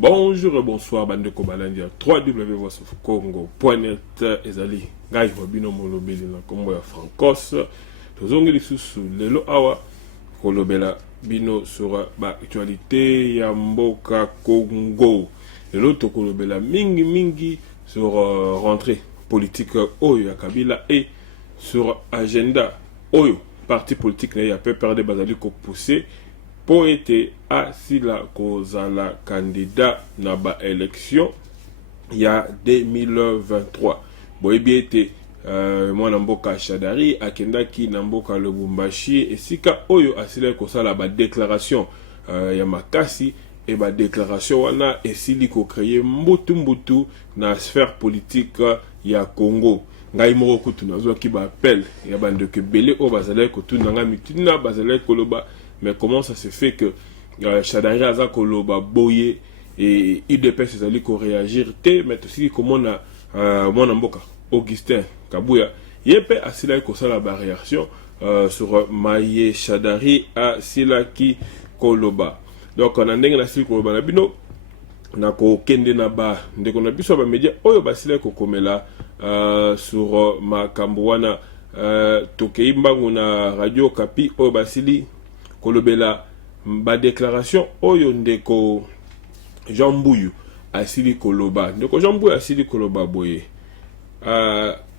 Bonjour et bonsoir bande ko balandia 3w.congo.net ezali ngai wabino molobeli na kombo ya Francos tozongi lisusu lelo awa kolobela bino sur ba actualité ya mboka Congo lelo tokolobela mingi sur rentrée politique oyo ya Kabila et sur agenda oyo parti politique na ya PPRD bazali ko pousser pour être asila kozala candidat na ba élection ya 2023 boyebi ete mwana mboka Shadari akendaki na mboka Lubumbashi esika oyo asila kozala ba déclaration ya makasi et ba déclaration wana esili ko créer mbutu na sphère politique ya Congo ngai moko kutu nazo ki ba appel ya bande ke belé o bazala ko tunanga mitina bazala koloba. Mais comment ça se fait que Shadari Aza Koloba Boye et UDPS Zali ko réagir te mais aussi comment on a mon amboka Augustin Kabouya yepe asila ko sala ba réaction sur Maye Shadari a Silaki Koloba. Donc on a ndenge na sili Koloba na bino na ko kende na ba ndeko na biso ba media oyo basila ko komela sur Makambwana tokeimbangu na Radio Kapi oyo basili kolobela ba déclaration oyo ndeko Jean Mbouyu asili koloba ndeko Jean Mbouyu asili koloba boye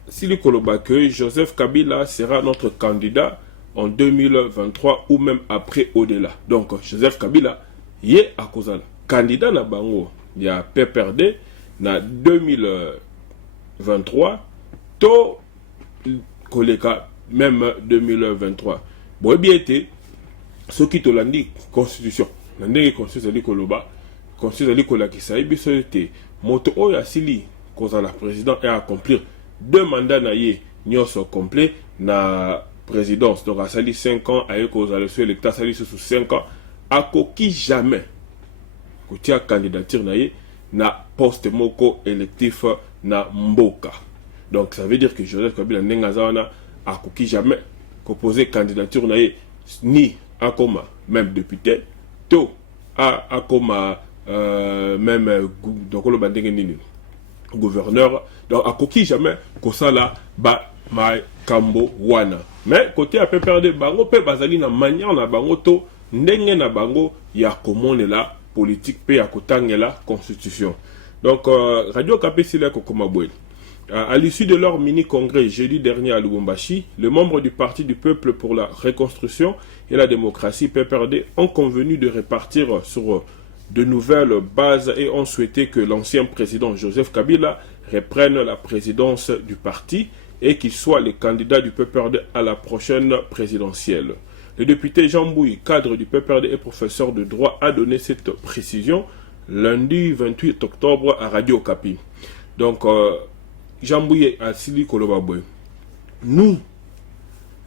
asili koloba que Joseph Kabila sera notre candidat en 2023 ou même après au-delà. Donc Joseph Kabila ye akozala candidat na bango ya PPRD na 2023 to koleka même 2023 boye biete ce qui te l'indi constitution nandenge constitution ali koloba constitution ali kolakisa biso ete moto oyo asili kozala président et accomplir 2 mandats na ye nyonso complet na présidence. Donc asali 5 ans aye kozala sur l'électeur sali sous 5 ans akoki jamais kotia candidature na ye na poste moko électif na mboka. Donc ça veut dire que Joseph Kabila ndenga wana akoki jamais ko poser candidature na ye ni akoma même député to akoma même donc le bandenge nini gouverneur donc akoki jamais kosala ba makambo wana mais côté a PPRD bango pe bazali na manière na bango to ndenge na bango ya komonela politique pe ya kotangela constitution. Donc Radio Kapi sila kokoma boy. À l'issue de leur mini-congrès jeudi dernier à Lubumbashi, les membres du Parti du Peuple pour la Reconstruction et la Démocratie, PPRD, ont convenu de répartir sur de nouvelles bases et ont souhaité que l'ancien président Joseph Kabila reprenne la présidence du parti et qu'il soit le candidat du PPRD à la prochaine présidentielle. Le député Jean Mbouyu, cadre du PPRD et professeur de droit, a donné cette précision lundi 28 octobre à Radio Kapi. Donc, Jean Mbouyu a Sili Kolobaboy. Nous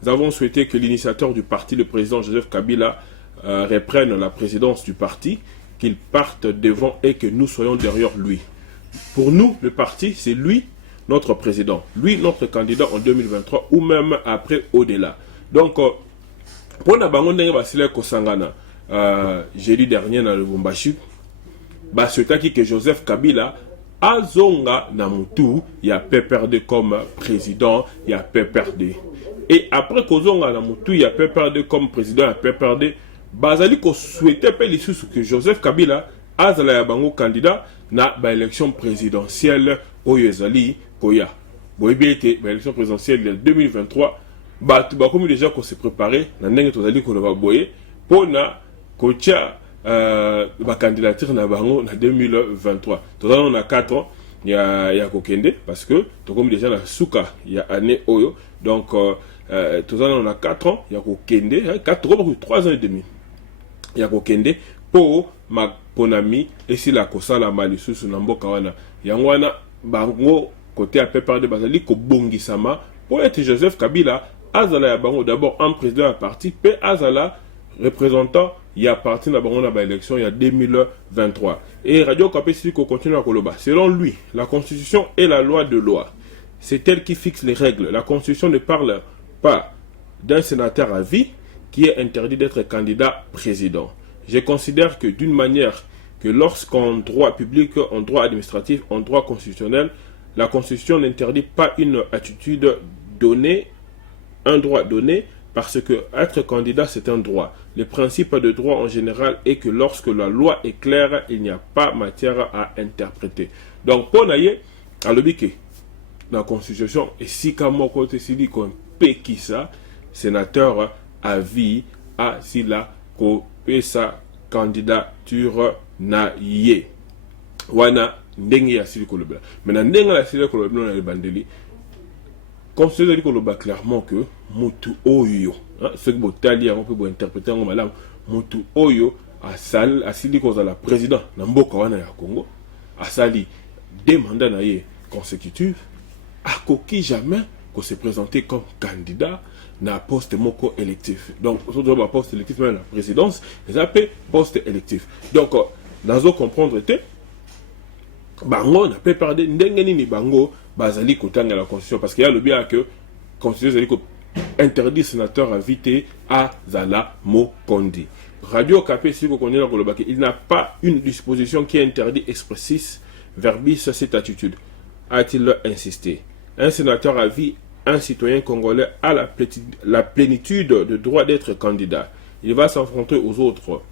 avons souhaité que l'initiateur du parti, le président Joseph Kabila, reprenne la présidence du parti, qu'il parte devant et que nous soyons derrière lui. Pour nous, le parti, c'est lui, notre président, lui, notre candidat en 2023 ou même après au-delà. Donc, pour la bango ndenge basile kosangana jeudi dernier dans le Lubumbashi, basouetaki que Joseph Kabila azonga na mutu ya PPRD comme président ya PPRD. Et après kozonga na mutu ya PPRD comme président ya PPRD, bazali ko souhaiter pe lisusu que Joseph Kabila azala ya bango candidat na ba élection présidentielle oyo ezali koya. Boyebi ete ba élection présidentielle de 2023 ba komi déjà ko se préparer na ndenge tozali ko ba boye pona kotia ba candidature na bango na 2023. Tozana on a 4 ans ya kokende parce que to comme déjà na suka ya année oyo donc tozana on a 4 ans ya kokende 3 ans et demi ya kokende pour ma ponami et si la kosala malisusu na mboka wana yango wana bango côté à PPRD bazali ko bongisama pour être Joseph Kabila azala ya bango d'abord un président à parti pe azala représentant il y a parti na bango na ba élection il y a 2023 et Radio Kapi si ko continue à koloba. Selon lui, la constitution est la loi de loi. C'est elle qui fixe les règles. La constitution ne parle pas d'un sénateur à vie qui est interdit d'être candidat président. Je considère que d'une manière que lorsqu'en droit public, en droit administratif, en droit constitutionnel, la Constitution n'interdit pas une attitude donnée, un droit donné, parce que être candidat, c'est un droit. Le principe de droit en général est que lorsque la loi est claire, il n'y a pas matière à interpréter. Donc, pour naïe, à l'obéqué, la Constitution, et si comme côté si qu'on péki ça, sénateur à vie, à si la copé sa candidature na yé. Wana ndenge ya sili koloba. Maintenant ndenge la sili koloba na bandeli. Constitution dit koloba clairement que mutu oyo, ce que botali on peut interpréter en madame mutu oyo asili koza la président na mboka wana ya Congo, asali deux mandats na yé consécutifs, akoki jamais qu'on se présenter comme candidat na poste moko électif. Donc, surtout dans poste électif, même la présidence, les appelle poste électif. Donc, dans ce comprendre, bango n'a pas parlé d'engeni ni bango bazali kotanga la constitution parce qu'il y a le bien que constitution interdit sénateur invité à Zala Mokondi. Radio Capé, si vous connaissez la Kolobake, il n'a pas une disposition qui interdit expressis verbis cette attitude. A-t-il insisté? Un sénateur à vie, un citoyen congolais a la plénitude de droit d'être candidat. Il va s'affronter aux autres.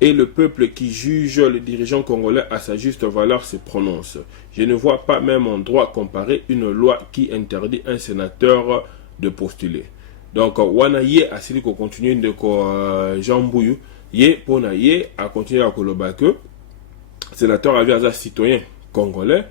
Et le peuple qui juge le dirigeant congolais à sa juste valeur se prononce. Je ne vois pas même en droit comparé une loi qui interdit un sénateur de postuler. Donc, wana ye asili ko continue de ko Jean Bouyou, ye pona ye a continuer à koloba que sénateur a vu un citoyen congolais,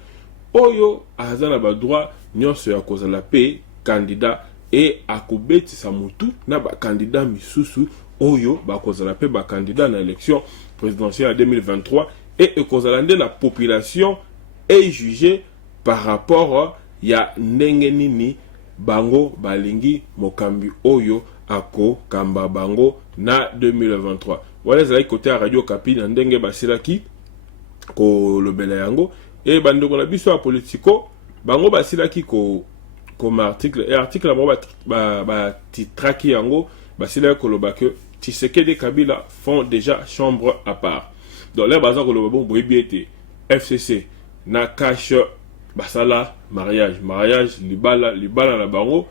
oyo azana ba droit nyonso ya kozala pe candidat et akobeti sa mutu na ba candidat misusu oyo ba kozala pe ba candidat na élection présidentielle en 2023 et kozala nde la population est jugée par rapport ya ndenge nini bango balingi mokambi oyo ako kamba bango na 2023. Wala zala côté à Radio Kapi na ndenge basilaki ko lobela yango et bandeko na biso ya politiko bango basilaki ko article et article ba titraki yango basila ko loba que Tshisekedi Kabila font déjà chambre à part. Donc là bazan ko loba bon boyebiete FCC na cache basala mariage libala na bango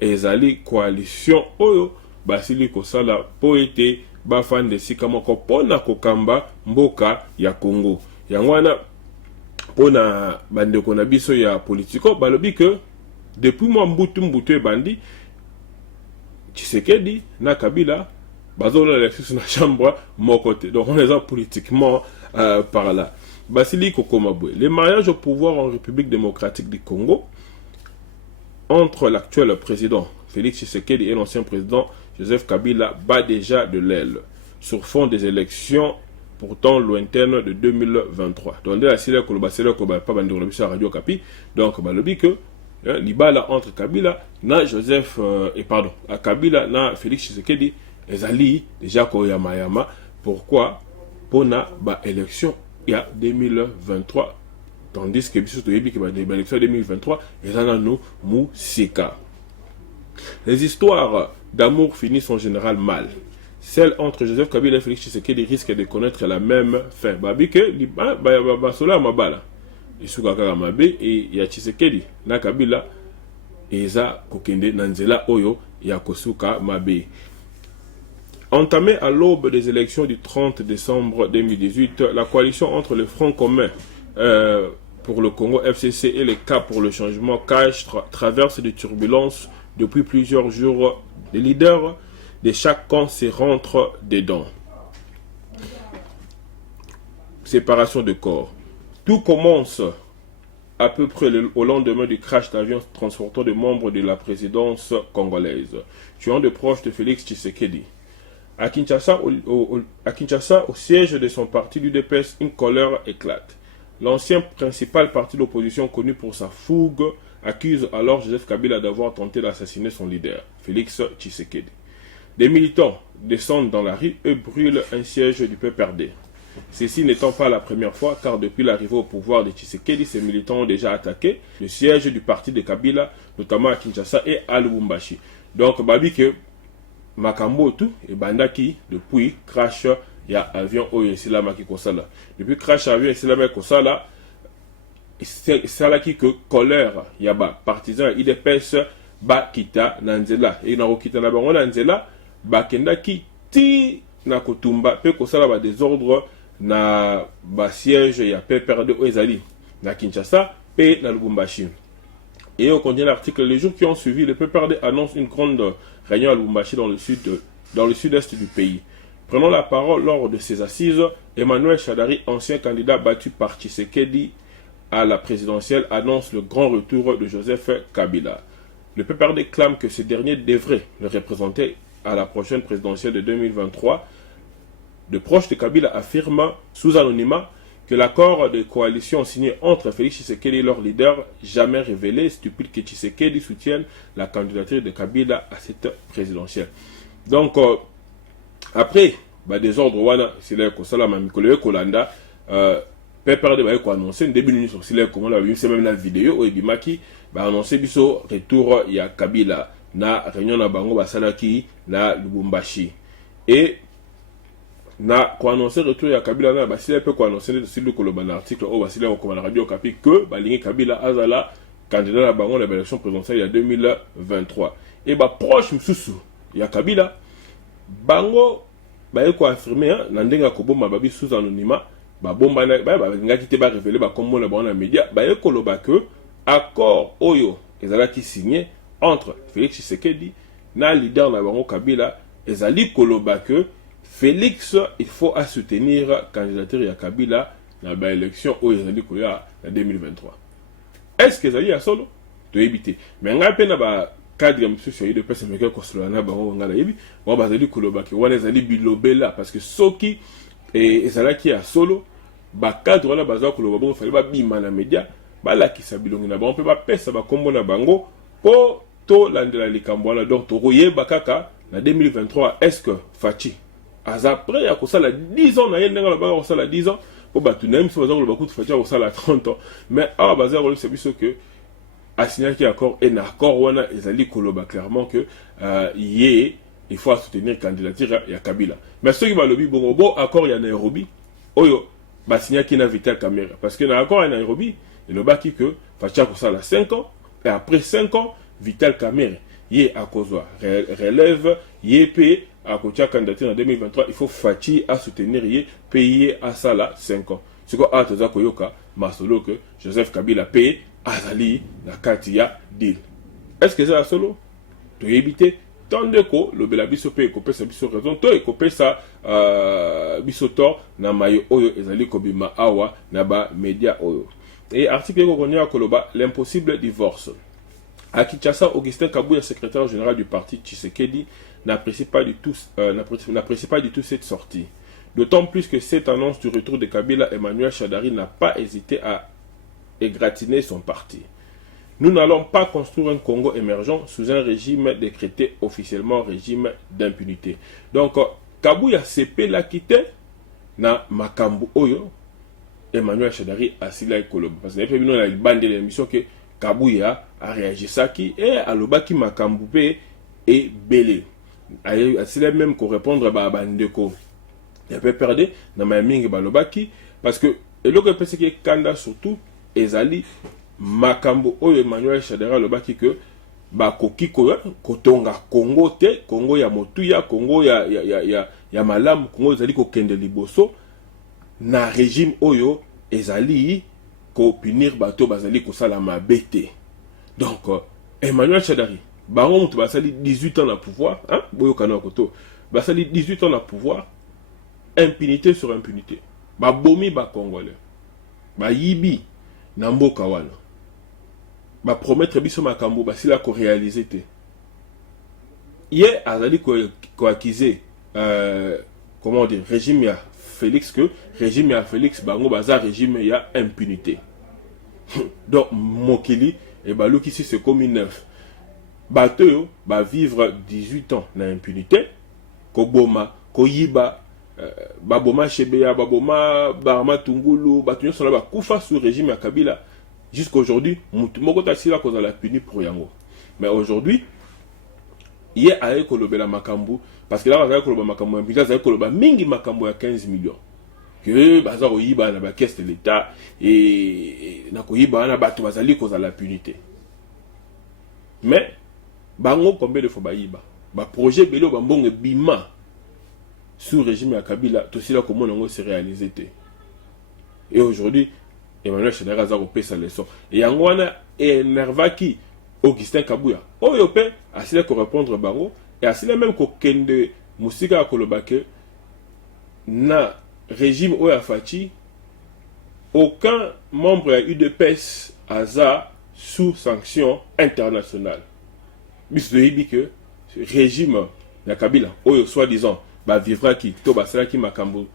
ezali coalition oyo basili ko sala poete bafande sika moko pona kokamba mboka ya Congo. Yangwana pona bandeko na biso ya politiko balobi que depuis moi mbutu bandi Tshisekedi na Kabila bazola l'élection na chambre mon côté. Donc on est en politiquement par là. Basili Kokomabwe. Les mariages au pouvoir en République démocratique du Congo entre l'actuel président Félix Tshisekedi et l'ancien président Joseph Kabila bat déjà de l'aile sur fond des élections pourtant lointaines de 2023. Donc là, c'est là que le bassin pas bandé sur Radio Kapi. Donc balobi que libala entre Kabila na Joseph à Kabila na Félix Tshisekedi ezali déjà koyamayama. Pourquoi? Pour na ba élection il y a 2023 tandis que biso toyebi que ba élection 2023 ezana no musika. Les histoires d'amour finissent en général mal. Celle entre Joseph Kabila et Félix Tshisekedi risque de connaître la même fin. Babi que basola mabala isuka kaka mabe et ya Tshisekedi na Kabila eza kokende nanzela oyo ya kosuka mabe. Entamée à l'aube des élections du 30 décembre 2018, la coalition entre le Front commun pour le Congo FCC et le CAP pour le changement CACH traverse des turbulences depuis plusieurs jours. Les leaders de chaque camp se rentrent dedans. Séparation de corps. Tout commence à peu près au lendemain du crash d'avion transportant des membres de la présidence congolaise, tuant de proches de Félix Tshisekedi. À Kinshasa, au siège de son parti l'UDPS, une colère éclate. L'ancien principal parti d'opposition connu pour sa fougue accuse alors Joseph Kabila d'avoir tenté d'assassiner son leader, Félix Tshisekedi. Des militants descendent dans la rue et brûlent un siège du PPRD. Ceci n'étant pas la première fois, car depuis l'arrivée au pouvoir de Tshisekedi, ces militants ont déjà attaqué le siège du parti de Kabila, notamment à Kinshasa et à Lubumbashi. Donc, babi que Makambo tout et bandaki depuis crash ya avion oyo esilamaki kosala. Depuis crash avion esilamaki kosala, esalaki que colère ya ba partisan ya IDPS bakita na nzela. Et na kokita na bango na nzela, bakendaki ti na kotumba pe kosala ba désordre na ba siège ya PPRD oyo ezali na Kinshasa pe na Lubumbashi. Et on continue l'article. Les jours qui ont suivi, le PPRD annonce une grande réunion à Lubumbashi dans le sud-est du pays. Prenant la parole lors de ces assises, Emmanuel Shadari, ancien candidat battu par Tshisekedi à la présidentielle, annonce le grand retour de Joseph Kabila. Le PPRD clame que ce dernier devrait le représenter à la prochaine présidentielle de 2023. De proches de Kabila affirment sous anonymat que l'accord de coalition signé entre Félix Tshisekedi et leur leader, jamais révélé, stipule que Tshisekedi soutienne la candidature de Kabila à cette présidentielle. Donc, après, des ordres, voilà, c'est là que ça, la Mamikolo Kolanda, PPRD va annoncer, début de l'année, c'est là comment on a vu, c'est même la vidéo, où Ebimaki va annoncer biso retour, il y a Kabila, na réunion na Bango, Basalaki, na Lubumbashi. Et, na ko annoncer retour ya Kabila na basila pe ko annoncer sur le koloban article au basila ko na radio kapi que balingi Kabila azala candidat na bango na élection présidentielle ya 2023 et ba proche msusu ya Kabila bango ba ko affirmer na ndenga ko bomba babi sous anonymat ba bomba na ba ngaki te ba révéler ba kombo na bango na média ba ko loba que accord oyo ezala ki signé entre Félix Tshisekedi na leader na bango Kabila ezali koloba que Félix, il faut à soutenir la candidature de Kabila dans l'élection où il y a en 2023. Est-ce que ça y est à solo? Tu éviter. Mais on a peine à cadre de monsieur de personnes qui ont na bango ngala yebi on va dire koloba que on les ali bilobela parce que soki et ça là qui a solo ba cadre là baza koloba bon fallait ba bima na média ba la ki sa bilongi na bango pe ba pesa ba kombo na bango po to landela likambo na donc to royeba kaka na 2023 est-ce que Fachi après, il y a 10 ans, il y a 10 ans, pour battre, même si vous avez beaucoup de fatigues, il y a 30 ans. Mais à base, c'est sûr que, à signaler qu'il y a encore un accord, on a clairement que, il faut soutenir la candidature, il y a Kabila. Mais ceux qui vont le dire, bon, accord, il y a Nairobi, oyo, bah, signaler qu'il y a Vital Kamerhe. Parce que, dans l'accord, il y a Nairobi, il y a qui que, Fatia, ça, 5 ans, et après 5 ans, Vital Kamerhe, il y a à cause relève, il y a payé, à côté de la candidature en 2023, il faut Fachi à soutenir, payer à ça là 5 ans. C'est quoi à Toza Koyoka, Masolo que Joseph Kabila paye Azali, la Katia, deal. Est-ce que c'est la solo? Tu éviter tant de ko, le bela biso paye, copé sa biso raison, toi et copé sa biso tor, na mayo oyo, ezali kobima awa, naba media oyo. Et article qu'on a Koloba, l'impossible divorce. À Kinshasa, Augustin Kabouya, secrétaire général du parti Tshisekedi, n'apprécie pas du tout cette sortie. D'autant plus que cette annonce du retour de Kabila, Emmanuel Shadari n'a pas hésité à égratigner son parti. Nous n'allons pas construire un Congo émergent sous un régime décrété officiellement régime d'impunité. Donc, Kabouya CP l'a quitté na Makambu Oyo, Emmanuel Shadari a sila Kolobo. Parce que nous avons une bande de l'émission que Kabouya a réagi Saki et à l'obaki Makambu et Belé. C'est même qu'on répondre à Bandeko. Il peut perdre dans ma mingi balobaki parce que et le que c'est que Kanda surtout ezali Makambo oyo Emmanuel Shadera lobaki que ba koki kotonga Congo te Congo ya motuya Congo ya malam Congo ezali ko kende liboso na régime oyo ezali ko punir bato bazali ko sala mabete. Donc Emmanuel Shadari bango mutu basali 18 ans na pouvoir hein boyo kana koto basali 18 ans na pouvoir impunité sur impunité ba bomi ba congolais ba yibi na mboka wana ba promettre biso makambo basila ko réaliser te ye azali ko accuser comment dire régime ya Félix que régime ya Félix bango baza régime ya impunité donc mokili et baluki si c'est comme une neuf bateau va vivre 18 ans na impunité koboma koyiba baboma chebeya baboma barma tungulu batunyo sona ba kufa sous régime ya Kabila jusqu'aujourd'hui mutu moko tasila ko la puni pour yango mais aujourd'hui il y a avec kolobela makambu parce que là avec koloba makambu impliqué avec koloba mingi makambu à 15 millions que baza oyiba na ba caisse de l'état et na koyiba na bato bazali cause à l'impunité mais bango combien de fois bayiba ba projet belo bambongo bima sous régime ya Kabila tout cela comment on se réaliser et aujourd'hui Emmanuel Shadari a repris sa leçon et yango wana énervaki Augustin Kabuya oyo pe asile ko répondre bango et asile même ko kende musika kolobake na régime oyo afati aucun membre ya UDPS aza sous sanction internationale biso yebi que régime ya Kabila oyo soi-disant ba vivra ki to basala ki makambo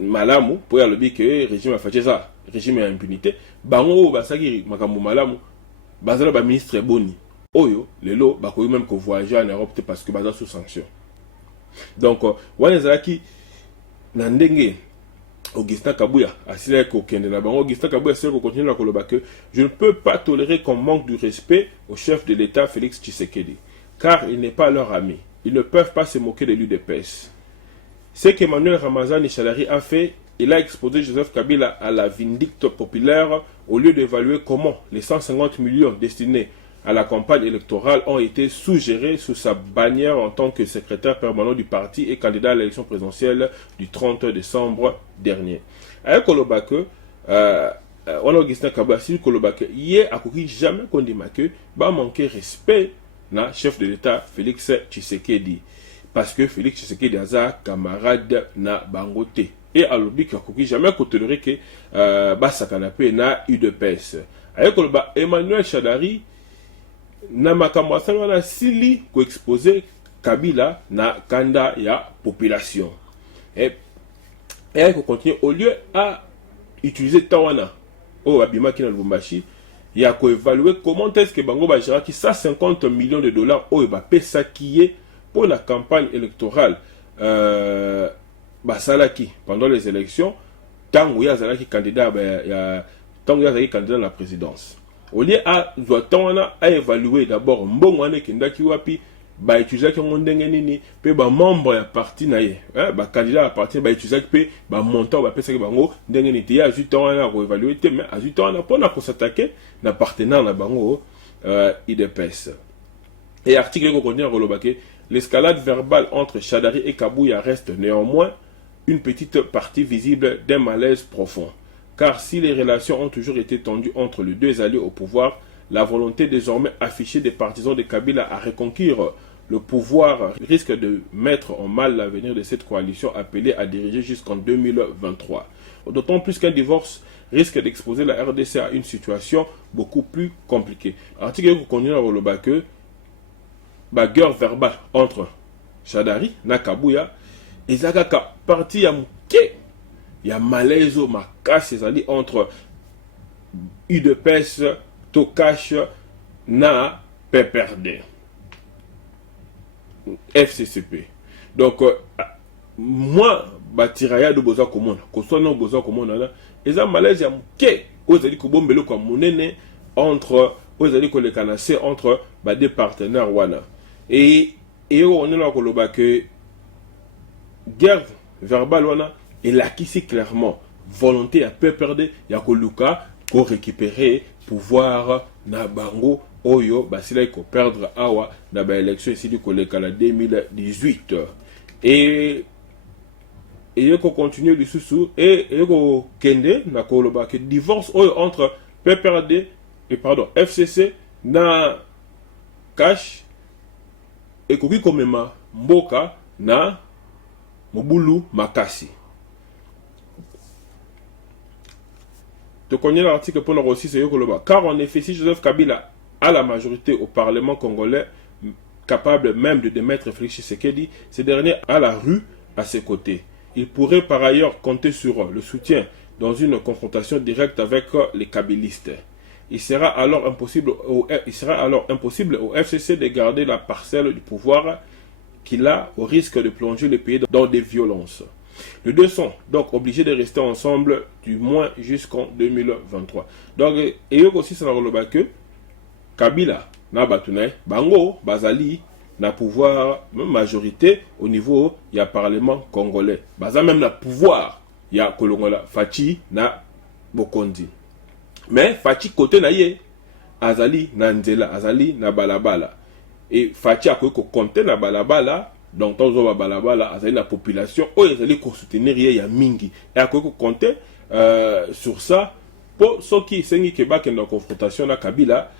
malamu pour yalobi que régime afati ça régime ya impunité bango basaki makambo malamu bazala ba ministre boni oyo lelo bakoyi même ko voyager en Europe parce que baza sous sanction donc wana ezalaki na ndenge Augustin Kabuya asile ko kende na bango Augustin Kabuya asile ko continuer na koloba que je ne peux pas tolérer qu'on manque du respect au chef de l'État Félix Tshisekedi car il n'est pas leur ami. Ils ne peuvent pas se moquer de l'UDPS. Ce qu'Emmanuel Ramazani Shadari a fait, il a exposé Joseph Kabila à la vindicte populaire au lieu d'évaluer comment les 150 millions destinés à la campagne électorale ont été sous-gérés sous sa bannière en tant que secrétaire permanent du parti et candidat à l'élection présidentielle du 30 décembre dernier. Avec Kolobake, on a Augustin Kabila, si Kolobake, hier, à Koki, jamais qu'on dit que va manquer respect na chef de l'État Félix Tshisekedi. Parce que Félix Tshisekedi a camarade na bangote. Et à l'oubli qu'il jamais qu'on tolérer que Bassa Kanapé na UDPS. Avec Emmanuel Shadari, na makambo wana sili ko exposer Kabila na kanda ya population. Et qu'on continue au lieu à utiliser Tawana au Abima qui na Lubumbashi. Il y a qu'à évaluer comment est-ce que Bango va gérer 150 millions de dollars au Bapesa qui est pour la campagne électorale Salaki pendant les élections, tant où il y a Zalaki candidat, tant où il y a candidat à la présidence. Au lieu à évaluer d'abord Mbongwane Kendaki Wapi, utiliser qui ont nini pe membre ya parti na ye candidat à parti utiliser pe montant ba pesa bango ndenge niti ya ajutant na ko évaluer mais ajutant na pona ko s'attaquer na partenaire na bango IDPS et article ko continue relobake l'escalade verbale entre Shadari et Kabuya reste néanmoins une petite partie visible d'un malaise profond car si les relations ont toujours été tendues entre les deux alliés au pouvoir, la volonté désormais affichée des partisans de Kabila à reconquérir le pouvoir risque de mettre en mal l'avenir de cette coalition appelée à diriger jusqu'en 2023. D'autant plus qu'un divorce risque d'exposer la RDC à une situation beaucoup plus compliquée. Article qui continue à relobake bagarre verbale entre Shadari na Kabuya et Zakaka parti ya mke ya malaise makasi ezali entre UDPS Tokash na PPRD FCCP. Donc moi batiraya de boza komona ko sona boza komona na eza malaise ya mke ozali ko bombelo kwa monene entre ozali ko le canacé entre des partenaires wana et on est là ko loba que guerre verbale wana et là qui c'est clairement volonté à PPRD ya ko luka pour récupérer pouvoir na bango oyo basila ko perdre awa na ba élection ici du koleka la 2018 et ko continuer le sous et ko kende na koloba que divorce oyo entre PPRD et pardon FCC na cash et ko ki komema mboka na Mobulu Makasi. Tu connais l'article pour le aussi c'est Yokoloba. Car en effet, si Joseph Kabila a la majorité au Parlement congolais, capable même de démettre Félix Tshisekedi, ce dernier a la rue à ses côtés. Il pourrait par ailleurs compter sur le soutien dans une confrontation directe avec les kabylistes. Il sera alors impossible au FCC de garder la parcelle du pouvoir qu'il a au risque de plonger le pays dans des violences. Les deux sont donc obligés de rester ensemble du moins jusqu'en 2023. Donc, et aussi ça va que Kabila na batuna bango bazali na pouvoir même majorité au niveau ya parlement congolais baza même na pouvoir ya kolongola Faci na bokondi mais Faci côté na ye azali na nzela azali na balabala et Faci akoki ko compter na balabala donc tozo ba balabala azali na population oyo azali ko soutenir ye ya mingi et akoki ko compter sur ça pour ceux qui sengi ke bakenda confrontation na Kabila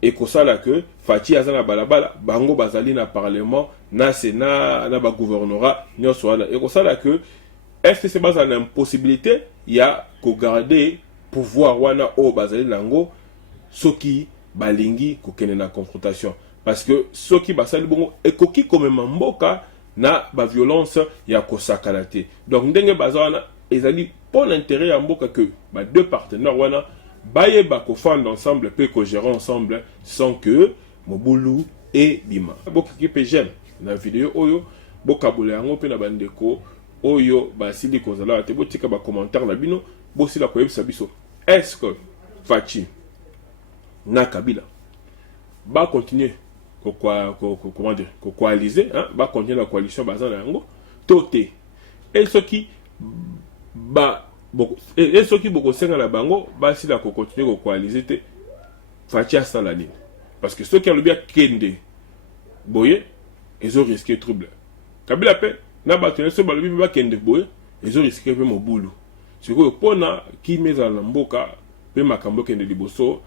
et que ça là que Faci azana balabala bango bazali na parlement na sénat na ba gouvernorat nyonso wana et que ça là que FCC base en impossibilité ya ko garder pouvoir wana o bazali nango soki balingi ko kene na confrontation parce que soki basali bongo ekoki comme mboka na ba violence ya ko sakalate donc ndenge bazana ezali pour l'intérêt ya mboka que ba deux partenaires wana baye bako fondre ensemble pe ko gérer ensemble sans que Mobulu et Bima beaucoup qui peut j'aime na vidéo oyo bokabula yango pe na bandeko oyo basili kozala te botika ba commentaire na bino bosila ko yebisa biso est-ce que Faci na Kabila ba continuer comment dire ko coaliser hein ba continuer la coalition bazana yango toté et ce qui ba et ceux qui beaucoup senga la bango ba si la continuer ko coaliser te Faci asala nini parce que ceux qui ont bien kende boye ils ont risqué trouble Kabila pe na batene so balobi ba kende boye ils ont risqué pe Mobulu c'est que pona ki meza na mboka pe makambo kende liboso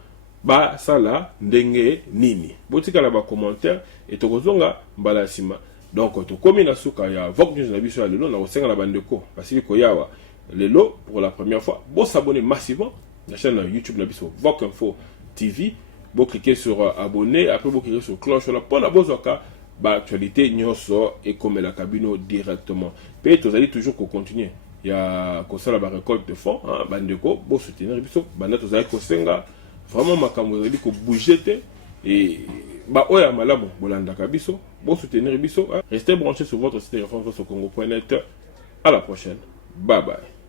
ba sala ndenge nini botika la ba commentaire et tokozonga mbala sima donc to komi na suka ya Vox News na biso ya lelo na osenga la bandeko basili ko yawa lelo pour la première fois bo s'abonner massivement la chaîne YouTube na biso Vox Info TV bo cliquer sur abonner après bo cliquer sur cloche là pour la bozoka ba actualité nyonso et comme la cabine directement pe tozali toujours ko continuer ya ko sala ba récolte de fonds hein bandeko bo soutenir biso banda tozali ko senga vraiment makambo ezali ko bouger te et ba oya malamu bolanda kabiso bo soutenir biso hein? Restez branchés sur votre site de référence au Congo.net. À la prochaine, bye bye.